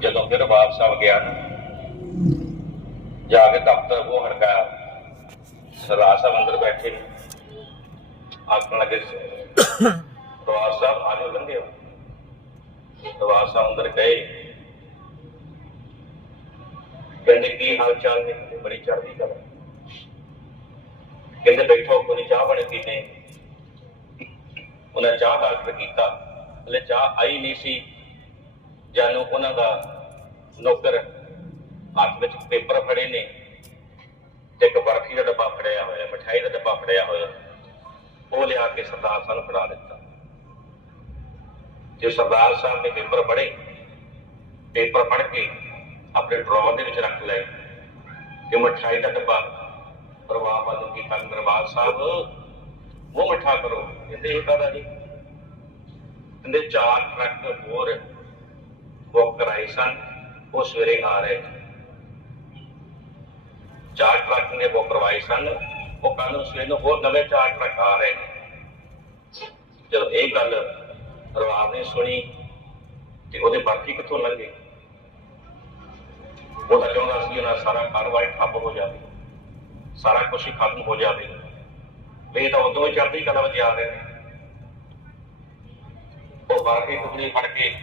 ਜਦੋਂ ਫਿਰ ਵਾਪਸ ਆ ਗਿਆ ਨਾ, ਜਾ ਕੇ ਦਫ਼ਤਰ ਉਹ ਹੜਕਾਇਆ। ਸਰਦਾਰ ਸਾਹਿਬ ਅੰਦਰ ਬੈਠੇ ਨੇ। ਆਖਣ ਲੱਗੇ, ਦਰਬਾਰ ਸਾਹਿਬ ਆਜੋ ਲੰਘੇ ਹੋ। ਦਰਬਾਰ ਸਾਹਿਬ ਅੰਦਰ ਗਏ। ਕਹਿੰਦੇ, ਕੀ ਹਾਲ ਚਾਲ ਨੇ? ਬੜੀ ਚੜ੍ਹਦੀ ਕਲਾ। ਕਹਿੰਦੇ, ਬੈਠੋ, ਕੋਈ ਚਾਹ ਬਣੇ ਪੀਨੇ ਉਹਨਾਂ ਚਾਹ ਦਾ ਆਰਡਰ ਕੀਤਾ। ਹਲੇ ਚਾਹ ਆਈ ਨਹੀਂ ਸੀ। ਜਾਨੂੰ ਉਹਨਾਂ ਦਾ ਨੌਕਰ ਹੱਥ ਵਿੱਚ ਪੇਪਰ ਫੜੇ ਨੇ ਤੇ ਇੱਕ ਬਰਫੀ ਦਾ ਡੱਬਾ ਫੜਿਆ ਹੋਇਆ ਮਠਾਈ ਦਾ ਡੱਬਾ ਫੜਿਆ ਹੋਇਆ, ਉਹ ਲਿਆ ਕੇ ਸਰਦਾਰ ਸਾਹਿਬ ਨੂੰ ਫੜਾ ਦਿੱਤਾ। ਜੇ ਸਰਦਾਰ ਸਾਹਿਬ ਨੇ ਪੇਪਰ ਪੜ੍ਹੇ ਪੇਪਰ ਪੜ੍ਹ ਕੇ ਆਪਣੇ ਡਰਾਅਰ ਦੇ ਵਿੱਚ ਰੱਖ ਲਏ ਕਿ ਮਠਾਈ ਦਾ ਡੱਬਾ ਪ੍ਰਵਾਹ ਵੱਲ ਨੂੰ ਕੀਤਾ। ਦਰਬਾਰ ਸਾਹਿਬ ਉਹ ਮਿੱਠਾ ਕਰੋ, ਕਹਿੰਦੇ ਇਹ ਕਾਹਦਾ ਜੀ? ਕਹਿੰਦੇ ਚਾਰ ਟਰੱਕ ਹੋਰ ਬੁੱਕ ਕਰਾਏ ਸਨ, ਉਹ ਸਵੇਰੇ ਆ ਰਹੇ। ਚਾਰ ਟਰੱਕ ਨੇ ਬੁੱਕ ਕਰਵਾਏ ਸਨ, ਉਹ ਕੱਲ ਨੂੰ ਸਵੇਰ ਨੂੰ ਹੋਰ ਨਵੇਂ ਚਾਰ ਟਰੱਕ ਆ ਰਹੇ ਨੇ। ਜਦੋਂ ਇਹ ਗੱਲ ਰਵਾਬ ਨੇ ਸੁਣੀ ਤੇ ਉਹਦੇ ਬਾਕੀ ਕਿੱਥੋਂ ਲੰਘੇ? ਉਹ ਤਾਂ ਚਾਹੁੰਦਾ ਸੀ ਉਹਨਾਂ ਸਾਰਾ ਕਾਰਵਾਈ ਠੱਪ ਹੋ ਜਾਵੇ, ਸਾਰਾ ਕੁਝ ਹੀ ਖਤਮ ਹੋ ਜਾਵੇ। ਵੀ ਇਹ ਤਾਂ ਉਦੋਂ ਹੀ ਚੜ੍ਹਦੀ ਕਲਾ ਵਿੱਚ ਆ ਰਹੇ ਨੇ। ਉਹ ਬਾਕੀ ਟੁਕੜੀ ਫੜ ਕੇ